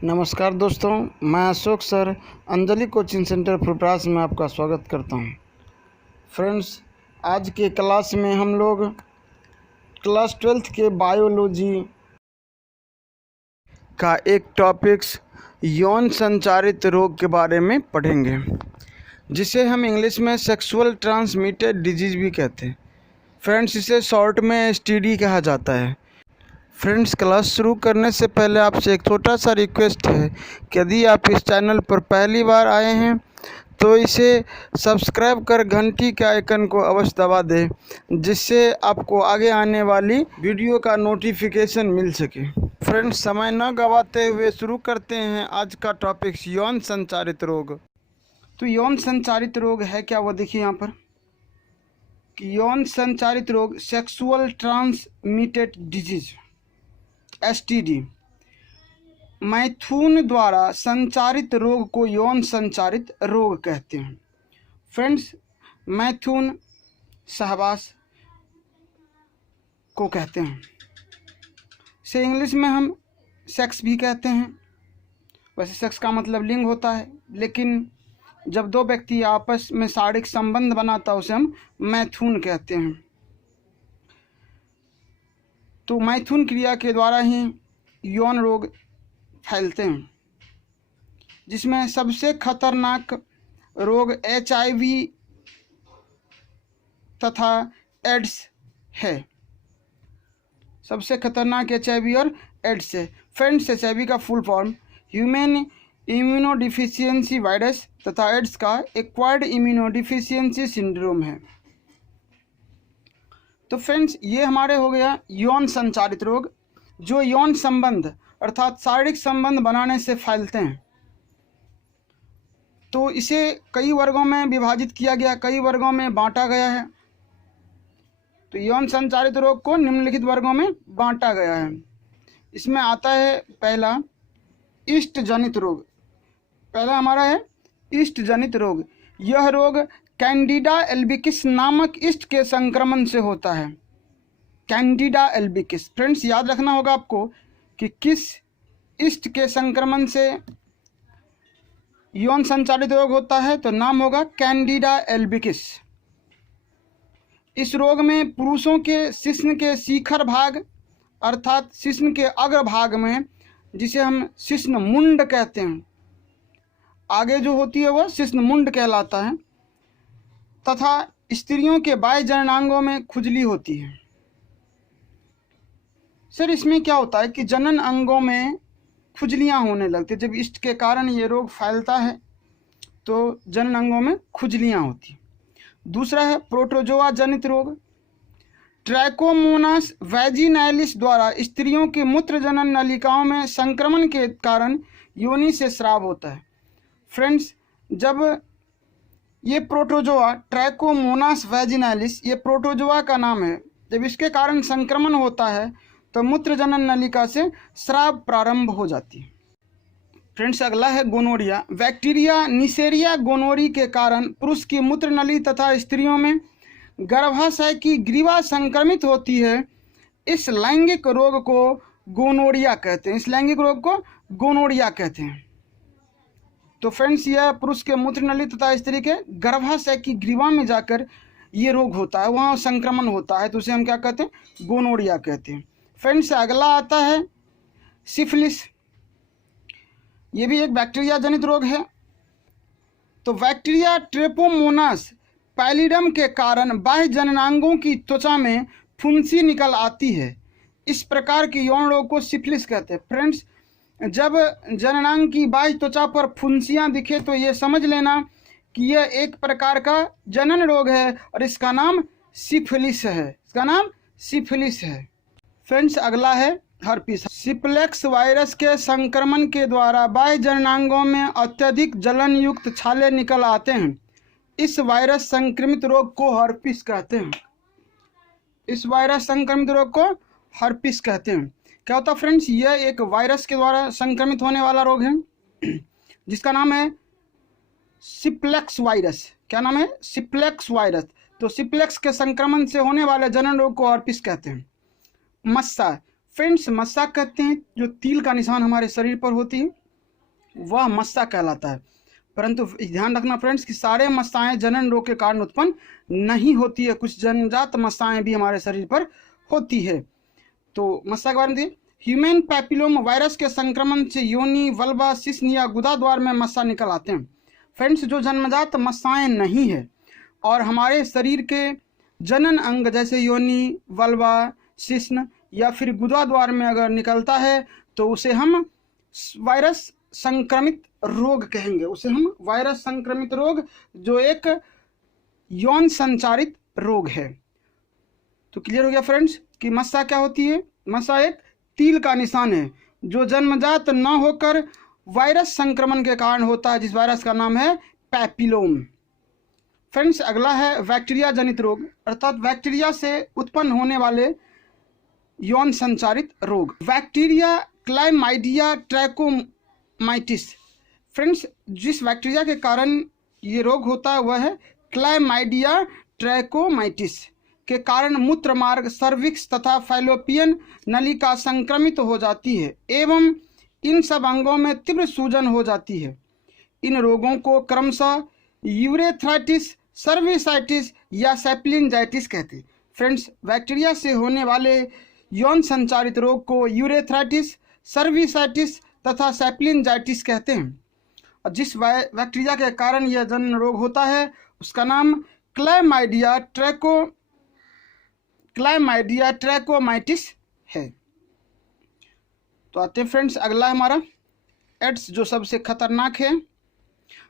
नमस्कार दोस्तों, मैं Ashok sir Anjali coaching centre Phulparas में आपका स्वागत करता हूं। फ्रेंड्स, आज के क्लास में हम लोग क्लास 12th के बायोलॉजी का एक टॉपिक्स यौन संचारित रोग के बारे में पढ़ेंगे, जिसे हम इंग्लिश में सेक्सुअल ट्रांसमिटेड डिजीज़ भी कहते हैं। फ्रेंड्स, इसे शॉर्ट में एसटीडी कहा जाता है। फ्रेंड्स, क्लास शुरू करने से पहले आपसे एक छोटा सा रिक्वेस्ट है कि यदि आप इस चैनल पर पहली बार आए हैं तो इसे सब्सक्राइब कर घंटी के आइकन को अवश्य दबा दें, जिससे आपको आगे आने वाली वीडियो का नोटिफिकेशन मिल सके। फ्रेंड्स, समय न गवाते हुए शुरू करते हैं आज का टॉपिक यौन संचारित रोग। तो यौन संचारित रोग है क्या, वो देखिए यहाँ पर कि यौन संचारित रोग सेक्सुअल ट्रांसमिटेड डिजीज एसटीडी मैथुन द्वारा संचारित रोग को यौन संचारित रोग कहते हैं। फ्रेंड्स, मैथुन सहवास को कहते हैं। से इंग्लिश में हम सेक्स भी कहते हैं। वैसे सेक्स का मतलब लिंग होता है, लेकिन जब दो व्यक्ति आपस में शारीरिक संबंध बनाता है उसे हम मैथुन कहते हैं। तो मैथुन क्रिया के द्वारा ही यौन रोग फैलते हैं, जिसमें सबसे खतरनाक रोग HIV तथा एड्स है। सबसे खतरनाक HIV और एड्स है। फ्रेंड्स, HIV का full form human immunodeficiency virus तथा एड्स का एक्वायर्ड इम्यूनोडिफिशियंसी सिंड्रोम है। तो फ्रेंड्स, ये हमारे हो गया यौन संचारित रोग, जो यौन संबंध अर्थात शारीरिक संबंध बनाने से फैलते हैं। तो इसे कई वर्गों में विभाजित किया गया, कई वर्गों में बांटा गया है। तो यौन संचारित रोग को निम्नलिखित वर्गों में बांटा गया है। इसमें आता है पहला ईस्ट जनित रोग। पहला हमारा है ईस्ट जनित रोग। यह रोग कैंडिडा एल्बिकिस नामक ईस्ट के संक्रमण से होता है। कैंडिडा एल्बिकिस। फ्रेंड्स, याद रखना होगा आपको कि किस ईस्ट के संक्रमण से यौन संचारित रोग होता है, तो नाम होगा कैंडिडा एल्बिकिस। इस रोग में पुरुषों के शिश्न के शिखर भाग अर्थात शिश्न के अग्रभाग में, जिसे हम शिश्न मुंड कहते हैं, आगे जो होती है वह शिश्न मुंड कहलाता है, तथा स्त्रियों के बाह्य जननांगों में खुजली होती है। सर, इसमें क्या होता है कि जनन अंगों में खुजलियां होने लगती है। जब ईस्ट के कारण ये रोग फैलता है तो जनन अंगों में खुजलियां होती है। दूसरा है प्रोटोजोआ जनित रोग। ट्रैकोमोनास वैजिनैलिस द्वारा स्त्रियों के मूत्र जनन नलिकाओं में संक्रमण के कारण योनि से स्राव होता है। फ्रेंड्स, जब ये प्रोटोजोआ ट्रैकोमोनास वैजिनैलिस, ये प्रोटोजोआ का नाम है, जब इसके कारण संक्रमण होता है तो मूत्र जनन नलिका से स्राव प्रारंभ हो जाती है। फ्रेंड्स, अगला है गोनोरिया। बैक्टीरिया निसेरिया गोनोरी के कारण पुरुष की मूत्र नली तथा स्त्रियों में गर्भाशय की ग्रीवा संक्रमित होती है। इस लैंगिक रोग को गोनोरिया कहते हैं। इस लैंगिक रोग को गोनोरिया कहते हैं। तो फ्रेंड्स, यह पुरुष के मूत्र नली तथा स्त्री के गर्भाशय की ग्रीवा में जाकर ये रोग होता है, वहाँ संक्रमण होता है, तो उसे हम क्या कहते हैं? गोनोरिया कहते हैं। फ्रेंड्स, अगला आता है सिफिलिस। ये भी एक बैक्टीरिया जनित रोग है। तो बैक्टीरिया ट्रेपोमोनास पैलिडम के कारण बाह्य जननांगों की त्वचा में फुंसी निकल आती है। इस प्रकार के यौन रोग को सिफिलिस कहते हैं। फ्रेंड्स, जब जननांग की बाह्य त्वचा पर फुंसियां दिखे तो ये समझ लेना कि यह एक प्रकार का जनन रोग है और इसका नाम सिफिलिस है। इसका नाम सिफिलिस है। फ्रेंड्स, अगला है हर्पिस। सिप्लेक्स वायरस के संक्रमण के द्वारा बाह्य जननांगों में अत्यधिक जलन युक्त छाले निकल आते हैं। इस वायरस संक्रमित रोग को हर्पिस कहते हैं। इस वायरस संक्रमित रोग को हर्पिस कहते हैं। क्या होता है फ्रेंड्स? यह एक वायरस के द्वारा संक्रमित होने वाला रोग है, जिसका नाम है सिप्लेक्स वायरस। क्या नाम है? सिप्लेक्स वायरस। तो सिप्लेक्स के संक्रमण से होने वाले जनन रोग को हर्पिस कहते हैं। मस्सा। फ्रेंड्स, मस्सा कहते हैं जो तिल का निशान हमारे शरीर पर होती है, वह मस्सा कहलाता है। परंतु ध्यान रखना फ्रेंड्स कि सारे मस्साएं जनन रोग के कारण उत्पन्न नहीं होती है, कुछ जन्मजात मस्साएं भी हमारे शरीर पर होती है। तो मस्सा के बारे में ह्यूमन पैपिलोमा वायरस के संक्रमण से योनि, वल्वा, शिश्न या गुदा द्वार में मस्सा निकल आते हैं। फ्रेंड्स, जो जन्मजात मस्साएं नहीं है और हमारे शरीर के जनन अंग जैसे योनि, वल्वा, शिश्न या फिर गुदा द्वार में अगर निकलता है तो उसे हम वायरस संक्रमित रोग कहेंगे। उसे हम वायरस संक्रमित रोग, जो एक यौन संचारित रोग है। तो क्लियर हो गया फ्रेंड्स कि मस्सा क्या होती है। मस्सा एक तिल का निशान है जो जन्मजात न होकर वायरस संक्रमण के कारण होता है, जिस वायरस का नाम है पैपिलोम। फ्रेंड्स, अगला है बैक्टीरिया जनित रोग, अर्थात बैक्टीरिया से उत्पन्न होने वाले यौन संचारित रोग। Bacteria chlamydia trachomatis. फ्रेंड्स, जिस बैक्टीरिया के कारण ये रोग होता है वह है क्लाइमाइडिया ट्रैकोमाइटिस के कारण मूत्र मार्ग, सर्विक्स तथा फैलोपियन नलिका संक्रमित हो जाती है एवं इन सब अंगों में तीव्र सूजन हो जाती है। इन रोगों को क्रमशः यूरेथ्राइटिस, सर्विसाइटिस या सेप्लिंजाइटिस कहते हैं। फ्रेंड्स, बैक्टीरिया से होने वाले यौन संचारित रोग को यूरेथ्राइटिस, सर्विसाइटिस तथा सेप्लिंजाइटिस कहते हैं। और जिस बैक्टीरिया के कारण यह जनन रोग होता है उसका नाम क्लाइमाइडिया ट्रैकोमाइटिस है। तो आते हैं फ्रेंड्स, अगला हमारा एड्स, जो सबसे खतरनाक है,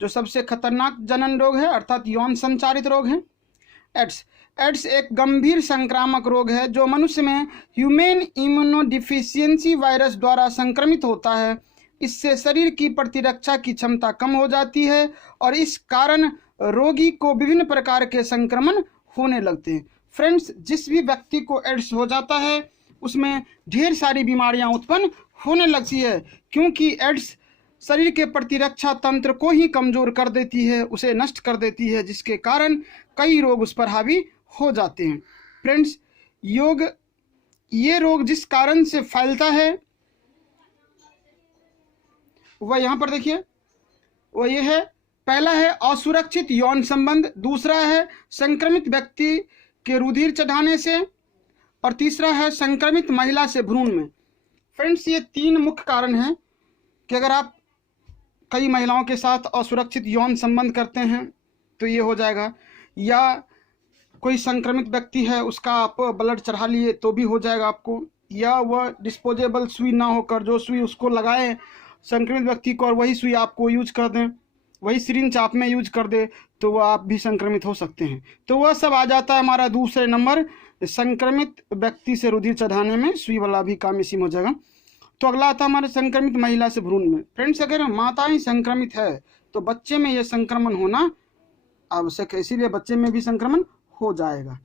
जो सबसे खतरनाक जनन रोग है अर्थात यौन संचारित रोग है एड्स एक गंभीर संक्रामक रोग है जो मनुष्य में ह्यूमन इम्यूनोडिफिशियंसी वायरस द्वारा संक्रमित होता है। इससे शरीर की प्रतिरक्षा की क्षमता कम हो जाती है और इस कारण रोगी को विभिन्न प्रकार के संक्रमण होने लगते हैं। फ्रेंड्स, जिस भी व्यक्ति को एड्स हो जाता है उसमें ढेर सारी बीमारियां उत्पन्न होने लगती है, क्योंकि एड्स शरीर के प्रतिरक्षा तंत्र को ही कमजोर कर देती है, उसे नष्ट कर देती है, जिसके कारण कई रोग उस पर हावी हो जाते हैं। फ्रेंड्स, ये रोग जिस कारण से फैलता है वह यहाँ पर देखिए, वह ये है, पहला है असुरक्षित यौन संबंध, दूसरा है संक्रमित व्यक्ति के रुधिर चढ़ाने से और तीसरा है संक्रमित महिला से भ्रूण में। फ्रेंड्स, ये तीन मुख्य कारण हैं कि अगर आप कई महिलाओं के साथ असुरक्षित यौन संबंध करते हैं तो ये हो जाएगा, या कोई संक्रमित व्यक्ति है उसका आप ब्लड चढ़ा लिए तो भी हो जाएगा आपको, या वह डिस्पोजेबल सुई ना होकर जो सुई उसको लगाए संक्रमित व्यक्ति को और वही सुई आपको यूज कर दें, वही सिरिंज आप में यूज कर दे तो वह आप भी संक्रमित हो सकते हैं। तो वह सब आ जाता है हमारा दूसरे नंबर, संक्रमित व्यक्ति से रुधिर चढ़ाने में सुई वाला भी काम इसी में हो जाएगा। तो अगला आता है हमारे संक्रमित महिला से भ्रूण में। फ्रेंड्स, अगर माता ही संक्रमित है तो बच्चे में यह संक्रमण होना आवश्यक है, इसीलिए बच्चे में भी संक्रमण हो जाएगा।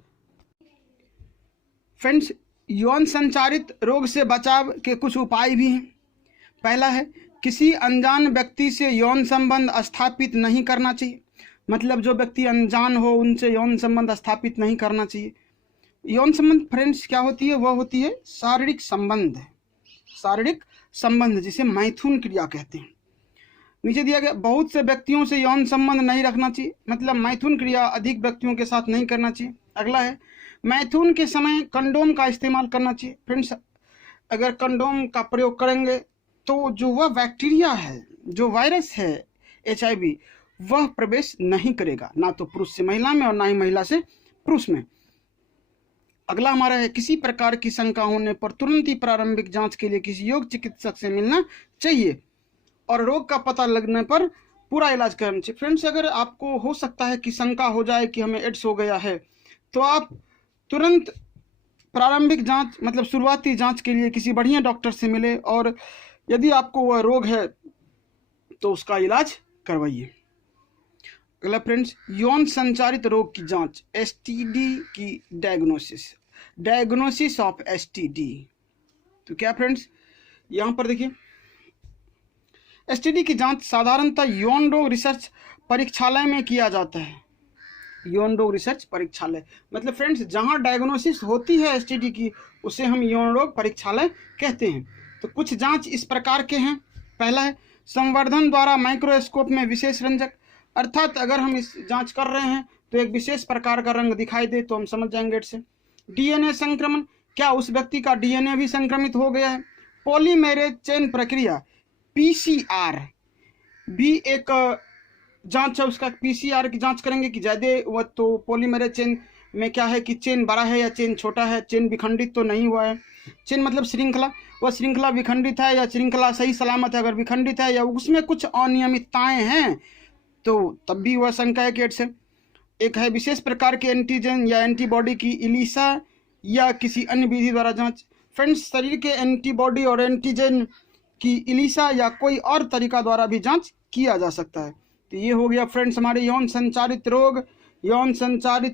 फ्रेंड्स, यौन संचारित रोग से बचाव के कुछ उपाय भी हैं। पहला है, किसी अनजान व्यक्ति से यौन संबंध स्थापित नहीं करना चाहिए, मतलब जो व्यक्ति अनजान हो उनसे यौन संबंध स्थापित नहीं करना चाहिए। यौन संबंध फ्रेंड्स क्या होती है, वह होती है शारीरिक संबंध, शारीरिक संबंध जिसे मैथुन क्रिया कहते हैं। नीचे दिया गया, बहुत से व्यक्तियों से यौन संबंध नहीं रखना चाहिए, मतलब मैथुन क्रिया अधिक व्यक्तियों के साथ नहीं करना चाहिए। अगला है, मैथुन के समय कंडोम का इस्तेमाल करना चाहिए। फ्रेंड्स, अगर कंडोम का प्रयोग करेंगे तो जो वह बैक्टीरिया है, जो वायरस है HIV, वह प्रवेश नहीं करेगा, ना तो पुरुष से महिला में और ना ही महिला से पुरुष में। अगला हमारा है, किसी प्रकार की शंका होने पर तुरंत ही प्रारंभिक जांच के लिए किसी योग्य चिकित्सक से मिलना चाहिए और रोग का पता लगने पर पूरा इलाज करना चाहिए। फ्रेंड्स, अगर आपको हो सकता है कि शंका हो जाए कि हमें एड्स हो गया है तो आप तुरंत प्रारंभिक जांच मतलब शुरुआती जांच के लिए किसी बढ़िया डॉक्टर से मिले और यदि आपको वह रोग है तो उसका इलाज करवाइए। अगला फ्रेंड्स, यौन संचारित रोग की जांच, STD की डायग्नोसिस ऑफ STD। तो क्या फ्रेंड्स, यहाँ पर देखिए, STD की जांच साधारणतः यौन रोग रिसर्च परीक्षालय में किया जाता है। यौन रोग रिसर्च परीक्षालय मतलब फ्रेंड्स जहाँ डायग्नोसिस होती है STD की उसे हम यौन रोग परीक्षालय कहते हैं। तो कुछ जांच इस प्रकार के हैं। पहला है, संवर्धन द्वारा माइक्रोस्कोप में विशेष रंजक, अर्थात अगर हम इस जांच कर रहे हैं तो एक विशेष प्रकार का रंग दिखाई दे तो हम समझ जाएंगे इससे। डीएनए संक्रमण, क्या उस व्यक्ति का डीएनए भी संक्रमित हो गया है। पॉलीमेरेज चेन प्रक्रिया, पीसीआर भी एक जांच है, उसका पीसीआर की जांच करेंगे कि ज्यादा वह तो पॉलीमेरेज चेन में क्या है कि चेन बड़ा है या चेन छोटा है, चेन विखंडित तो नहीं हुआ है। चेन मतलब श्रृंखला, वह श्रृंखला विखंडित है या श्रृंखला सही सलामत है। अगर विखंडित है या उसमें कुछ अनियमितताएं हैं तो तब भी वह शंका है कि एड्स है। एक है विशेष प्रकार के एंटीजन या एंटीबॉडी की इलीसा या किसी अन्य विधि द्वारा जांच। फ्रेंड्स, शरीर के एंटीबॉडी और एंटीजन की इलीसा या कोई और तरीका द्वारा भी जांच किया जा सकता है। तो ये हो गया फ्रेंड्स हमारे यौन संचारित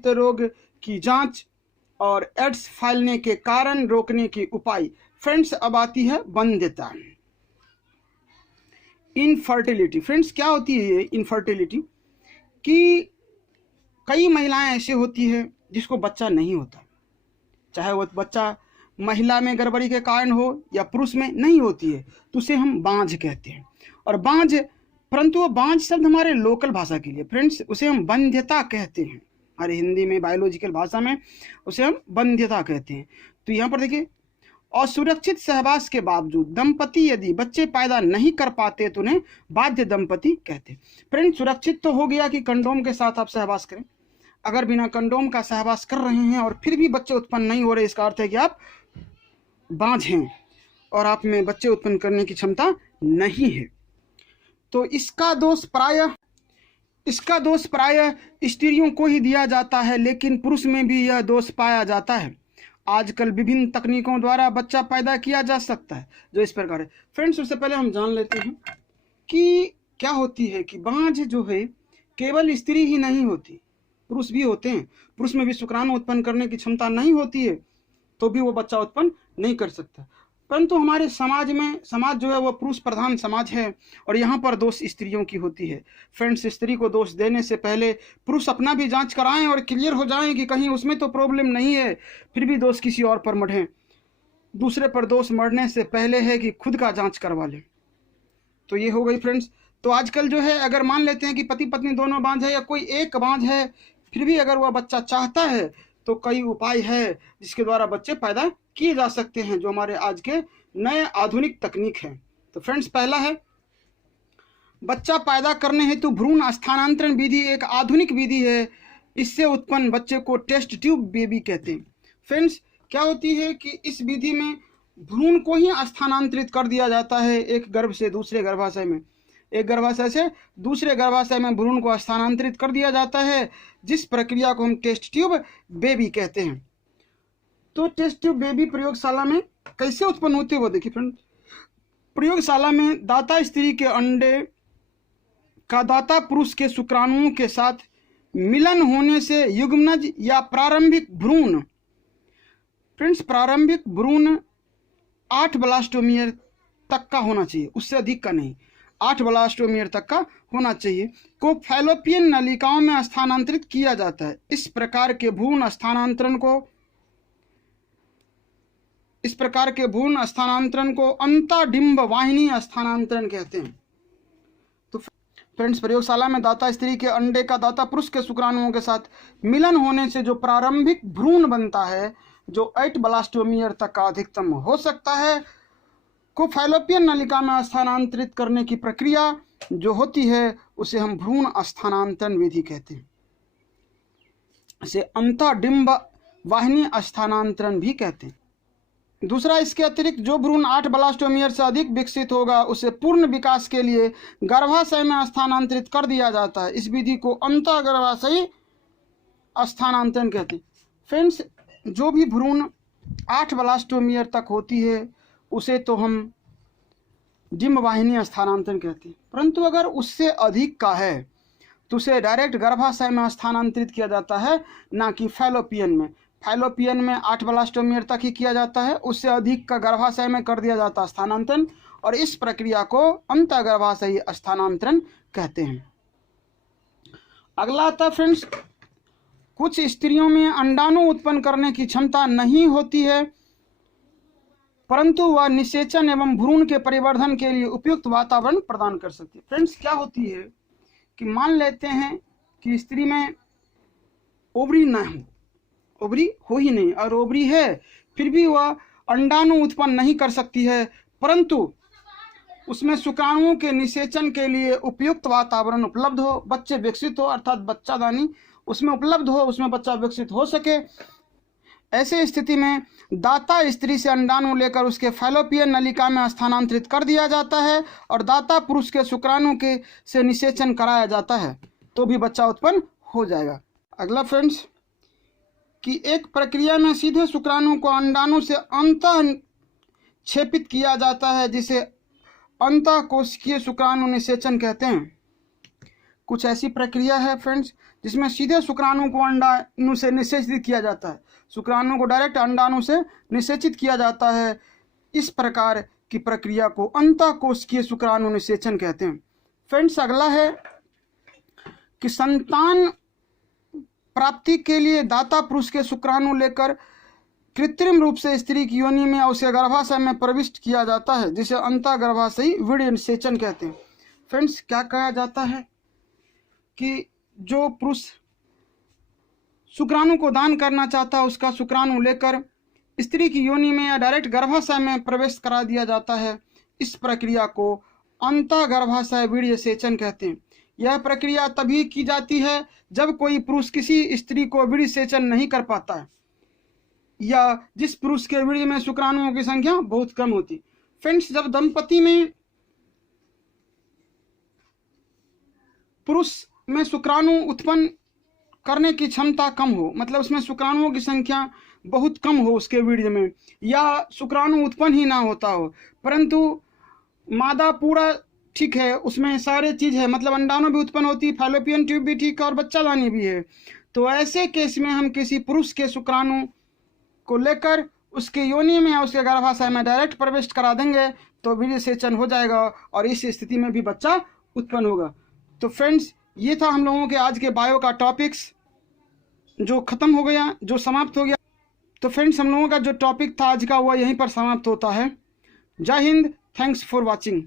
रोग की जांच और एड्स फैलने के कारण रोकने के उपाय। फ्रेंड्स, अब आती है वंध्यता, इनफर्टिलिटी। फ्रेंड्स, क्या होती है ये इनफर्टिलिटी? कि कई महिलाएं ऐसे होती है जिसको बच्चा नहीं होता, चाहे वो बच्चा महिला में गड़बड़ी के कारण हो या पुरुष में नहीं होती है, तो उसे हम बांझ कहते हैं। और बांझ, परंतु वो बांझ शब्द हमारे लोकल भाषा के लिए, फ्रेंड्स उसे हम वंध्यता कहते हैं। हमारे हिंदी में बायोलॉजिकल भाषा में उसे हम वंध्यता कहते हैं। तो यहाँ पर देखिए, असुरक्षित सहवास के बावजूद दंपति यदि बच्चे पैदा नहीं कर पाते तो उन्हें बाध्य दंपति कहते हैं। फ्रेंड्स, सुरक्षित तो हो गया कि कंडोम के साथ आप सहवास करें। अगर बिना कंडोम का सहवास कर रहे हैं और फिर भी बच्चे उत्पन्न नहीं हो रहे, इसका अर्थ है कि आप बांझ हैं और आप में बच्चे उत्पन्न करने की क्षमता नहीं है। तो इसका दोष प्रायः स्त्रियों को ही दिया जाता है, लेकिन पुरुष में भी यह दोष पाया जाता है। आजकल विभिन्न तकनीकों द्वारा बच्चा पैदा किया जा सकता है जो इस प्रकार है। फ्रेंड्स, उससे पहले हम जान लेते हैं कि क्या होती है कि बांझ जो है केवल स्त्री ही नहीं होती, पुरुष भी होते हैं। पुरुष में भी शुक्राणु उत्पन्न करने की क्षमता नहीं होती है तो भी वो बच्चा उत्पन्न नहीं कर सकता। परंतु हमारे समाज जो है वो पुरुष प्रधान समाज है और यहाँ पर दोष स्त्रियों की होती है। फ्रेंड्स, स्त्री को दोष देने से पहले पुरुष अपना भी जांच कराएं और क्लियर हो जाएं कि कहीं उसमें तो प्रॉब्लम नहीं है, फिर भी दोष किसी और पर मढ़ें। दूसरे पर दोष मढ़ने से पहले है कि खुद का जांच करवा लें। तो ये हो गई फ्रेंड्स। तो आजकल जो है अगर मान लेते हैं कि पति पत्नी दोनों बांझ है या कोई एक बांझ है, फिर भी अगर वह बच्चा चाहता है तो कई उपाय है जिसके द्वारा बच्चे पैदा किए जा सकते हैं, जो हमारे आज के नए आधुनिक तकनीक है। तो फ्रेंड्स, पहला है बच्चा पैदा करने हेतु भ्रूण स्थानांतरण विधि, एक आधुनिक विधि है। इससे उत्पन्न बच्चे को टेस्ट ट्यूब बेबी कहते हैं। फ्रेंड्स, क्या होती है कि इस विधि में भ्रूण को ही स्थानांतरित कर दिया जाता है एक गर्भ से दूसरे गर्भाशय में, एक गर्भाशय से दूसरे गर्भाशय में भ्रूण को स्थानांतरित कर दिया जाता है, जिस प्रक्रिया को हम टेस्ट ट्यूब बेबी कहते हैं। तो टेस्ट ट्यूब बेबी प्रयोगशाला में कैसे उत्पन्न होते हैं वो देखिए फ्रेंड। प्रयोगशाला में दाता स्त्री के अंडे का दाता पुरुष के शुक्राणुओं के साथ मिलन होने से युग्मनज या प्रारंभिक भ्रूण, फ्रेंड्स प्रारंभिक भ्रूण 8 ब्लास्टोमियर तक का होना चाहिए, उससे अधिक का नहीं, 8 ब्लास्टोमियर तक का होना चाहिए, को फैलोपियन नलिकाओं में स्थानांतरित किया जाता है। इस प्रकार के भ्रूण स्थानांतरण को अंतःडिंब वाहिनी स्थानांतरण कहते हैं। तो फ्रेंड्स, प्रयोगशाला में दाता स्त्री के अंडे का दाता पुरुष के शुक्राणुओं के साथ मिलन होने से जो प्रारंभिक भ्रूण बनता है, जो 8 ब्लास्टोमियर तक का अधिकतम हो सकता है, को फैलोपियन नलिका में स्थानांतरित करने की प्रक्रिया जो होती है उसे हम भ्रूण स्थानांतरण विधि कहते हैं। इसे अंतःडिंब वाहिनी स्थानांतरण भी कहते हैं। दूसरा, इसके अतिरिक्त जो भ्रूण 8 ब्लास्टोमियर से अधिक विकसित होगा उसे पूर्ण विकास के लिए गर्भाशय में स्थानांतरित कर दिया जाता है। इस विधि को अंतःगर्भाशयी स्थानांतरण कहते हैं। फ्रेंड्स, जो भी भ्रूण 8 ब्लास्टोमियर तक होती है उसे तो हम डिंब वाहिनी स्थानांतरण कहते हैं, परंतु अगर उससे अधिक का है तो उसे डायरेक्ट गर्भाशय में स्थानांतरित किया जाता है, ना कि फैलोपियन में। फैलोपियन में 8 ब्लास्टोमियर तक ही किया जाता है, उससे अधिक का गर्भाशय में कर दिया जाता है स्थानांतरण, और इस प्रक्रिया को अंतःगर्भाशयी स्थानांतरण कहते हैं। अगला आता है फ्रेंड्स, कुछ स्त्रियों में अंडाणु उत्पन्न करने की क्षमता नहीं होती है, परंतु वह निषेचन एवं भ्रूण के परिवर्धन के लिए उपयुक्त वातावरण प्रदान कर सकती है। फ्रेंड्स, क्या होती है कि मान लेते हैं कि स्त्री में ओवरी ना हो, ओवरी हो ही नहीं, और ओवरी है फिर भी वह अंडाणु उत्पन्न नहीं कर सकती है, परंतु उसमें शुक्राणुओं के निषेचन के लिए उपयुक्त वातावरण उपलब्ध हो, बच्चे विकसित हो, अर्थात बच्चादानी उसमें उपलब्ध हो, उसमें बच्चा विकसित हो सके। ऐसे स्थिति में दाता स्त्री से अंडाणु लेकर उसके फैलोपियन नलिका में स्थानांतरित कर दिया जाता है और दाता पुरुष के शुक्राणु के से निषेचन कराया जाता है, तो भी बच्चा उत्पन्न हो जाएगा। अगला फ्रेंड्स, कि एक प्रक्रिया में सीधे शुक्राणु को अंडाणु से अंतः क्षेपित किया जाता है, जिसे अंतःकोशिकीय शुक्राणु निषेचन कहते हैं। कुछ ऐसी प्रक्रिया है फ्रेंड्स जिसमें सीधे शुक्राणु को अंडाणु से निषेचित किया जाता है, शुक्राणु को डायरेक्ट अंडाणु से निषेचित किया जाता है। इस प्रकार की प्रक्रिया को अंतःकोशिकीय शुक्राणु निषेचन कहते हैं। फ्रेंड्स, अगला है कि संतान प्राप्ति के लिए दाता पुरुष के शुक्राणु लेकर कृत्रिम रूप से स्त्री की योनि में और उसके गर्भाशय में प्रविष्ट किया जाता है, जिसे अंतःगर्भाशयी वीर्य निषेचन कहते हैं। फ्रेंड्स, क्या कहा जाता है कि जो पुरुष शुक्राणु को दान करना चाहता है उसका शुक्राणु लेकर स्त्री की योनि में या डायरेक्ट गर्भाशय में प्रवेश करा दिया जाता है। इस प्रक्रिया को अंतःगर्भाशय वीर्य सेचन कहते हैं। यह प्रक्रिया तभी की जाती है जब कोई पुरुष किसी स्त्री को वीर्य सेचन नहीं कर पाता है या जिस पुरुष के वीर्य में शुक्राणुओं की संख्या बहुत कम होती। फ्रेंड्स, जब दंपति में पुरुष में शुक्राणु उत्पन्न करने की क्षमता कम हो, मतलब उसमें शुक्राणुओं की संख्या बहुत कम हो उसके वीर्य में, या शुक्राणु उत्पन्न ही ना होता हो, परंतु मादा पूरा ठीक है, उसमें सारे चीज़ है, मतलब अंडाणु भी उत्पन्न होती है, फैलोपियन ट्यूब भी ठीक है और बच्चादानी भी है, तो ऐसे केस में हम किसी पुरुष के शुक्राणु को लेकर उसके योनि में या उसके गर्भाशय में डायरेक्ट प्रवेश करा देंगे तो वीर्य सेचन हो जाएगा और इस स्थिति में भी बच्चा उत्पन्न होगा। तो फ्रेंड्स, ये था हम लोगों के आज के बायो का टॉपिक्स जो ख़त्म हो गया, जो समाप्त हो गया। तो फ्रेंड्स, हम लोगों का जो टॉपिक था आज का वह यहीं पर समाप्त होता है। जय हिंद, थैंक्स फॉर वॉचिंग।